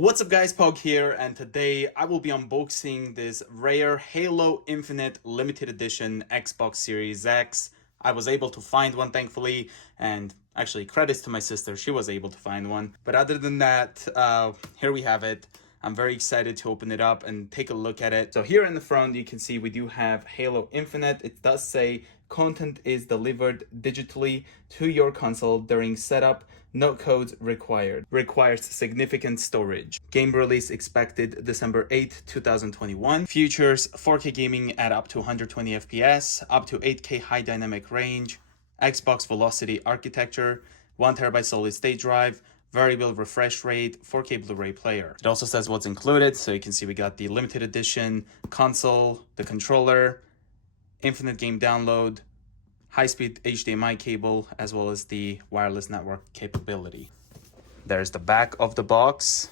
What's up guys, Pog here, and today I will be unboxing this rare Halo Infinite limited edition Xbox Series X. I was able to find one thankfully, and actually credits to my sister, she was able to find one. But other than that, here we have it. I'm very excited to open it up and take a look at it. So here in the front you can see we do have Halo Infinite. It does say content is delivered digitally to your console during setup. No codes required. Requires significant storage. Game release expected December 8th, 2021. Features 4K gaming at up to 120 FPS, up to 8K high dynamic range, Xbox Velocity architecture, 1TB solid state drive, variable refresh rate, 4K Blu-ray player. It also says what's included, so you can see we got the limited edition console, the controller, infinite game download, high-speed HDMI cable, as well as the wireless network capability. There's the back of the box.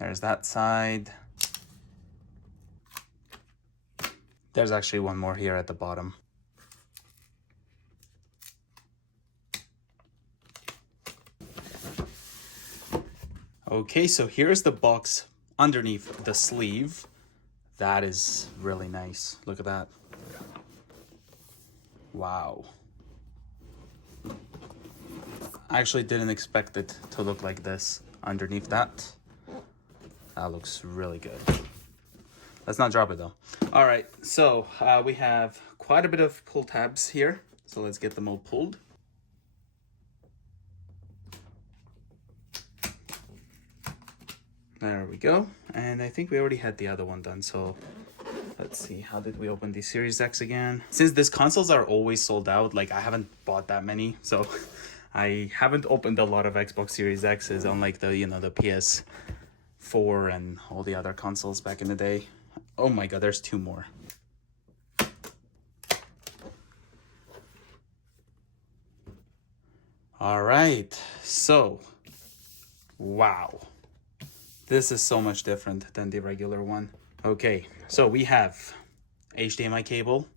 There's that side. There's actually one more here at the bottom. Okay, so here's the box underneath the sleeve. That is really nice. Look at that. Wow. I actually didn't expect it to look like this underneath that. That looks really good. Let's not drop it though. All right, so we have quite a bit of pull tabs here. So let's get them all pulled. There we go. And I think we already had the other one done, so let's see, how did we open the Series X again? Since these consoles are always sold out, like I haven't bought that many, so I haven't opened a lot of Xbox Series X's, unlike the, the PS4 and all the other consoles back in the day. Oh my god, there's two more. All right, so, wow. This is so much different than the regular one. Okay, so we have HDMI cable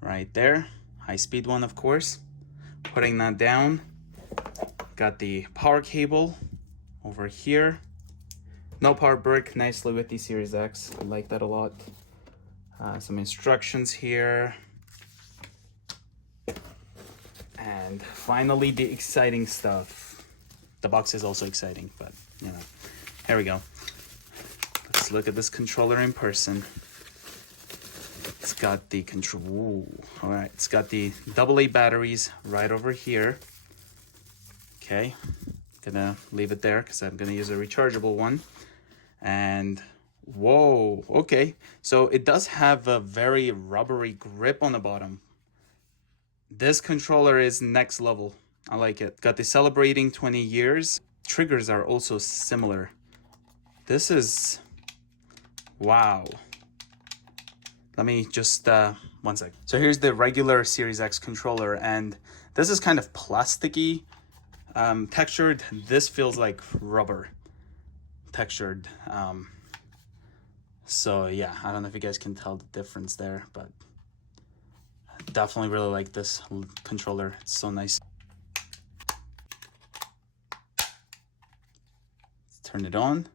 right there, high-speed one of course. Putting that down, got the power cable over here. No power brick, nicely with the Series X, I like that a lot. Some instructions here. And finally the exciting stuff. The box is also exciting, but here we go. Let's look at this controller in person. It's got the control. All right, it's got the AA batteries right over here. Okay, gonna leave it there because I'm gonna use a rechargeable one. And whoa, okay. So it does have a very rubbery grip on the bottom. This controller is next level. I like it. Got the celebrating 20 years. Triggers are also similar. This is, wow. Let me just, one sec. So here's the regular Series X controller, and this is kind of plasticky textured. This feels like rubber textured. So yeah, I don't know if you guys can tell the difference there, but I definitely really like this controller. It's so nice. Let's turn it on.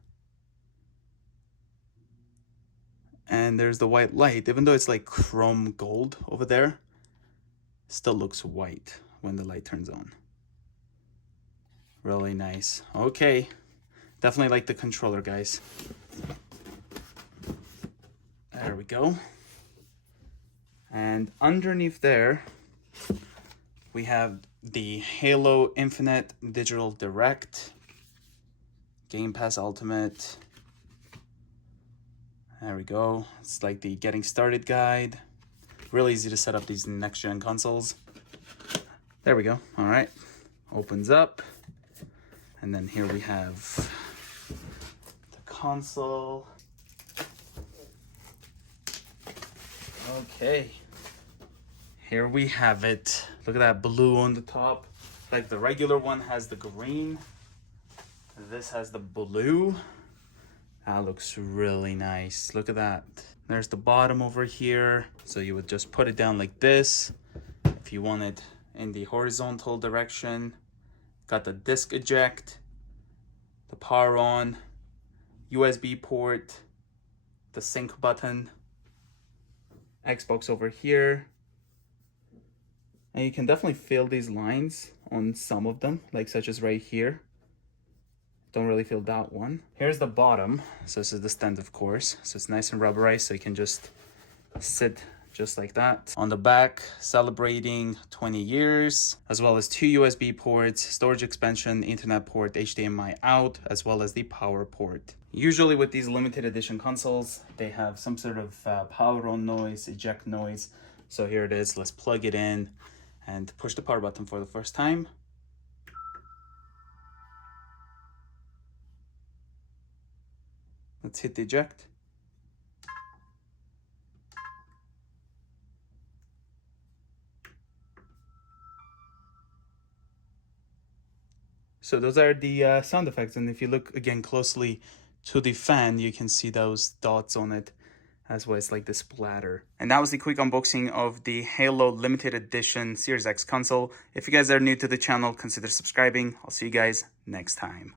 And there's the white light. Even though it's like chrome gold over there, still looks white when the light turns on. Really nice. Okay, definitely like the controller, guys. There we go. And underneath there, we have the Halo Infinite Digital Direct, Game Pass Ultimate. There we go. It's like the getting started guide. Really easy to set up these next gen consoles. There we go. All right. Opens up. And then here we have the console. Okay. Here we have it. Look at that blue on the top. Like the regular one has the green. This has the blue. That looks really nice. Look at that. There's the bottom over here. So you would just put it down like this. If you want it in the horizontal direction, Got the disc eject, the power on, USB port, the sync button, Xbox over here. And you can definitely feel these lines on some of them, like such as right here. Don't really feel that one. Here's the bottom. So this is the stand, of course. So it's nice and rubberized, so you can just sit just like that. On the back, celebrating 20 years, as well as 2 USB ports, storage expansion, Ethernet port, HDMI out, as well as the power port. Usually with these limited edition consoles, they have some sort of power on noise, eject noise. So here it is. Let's plug it in and push the power button for the first time. Let's hit the eject. So those are the sound effects, and if you look again closely to the fan, you can see those dots on it as well as like the splatter. And that was the quick unboxing of the Halo limited edition Series X console. If you guys are new to the channel, consider subscribing. I'll see you guys next time.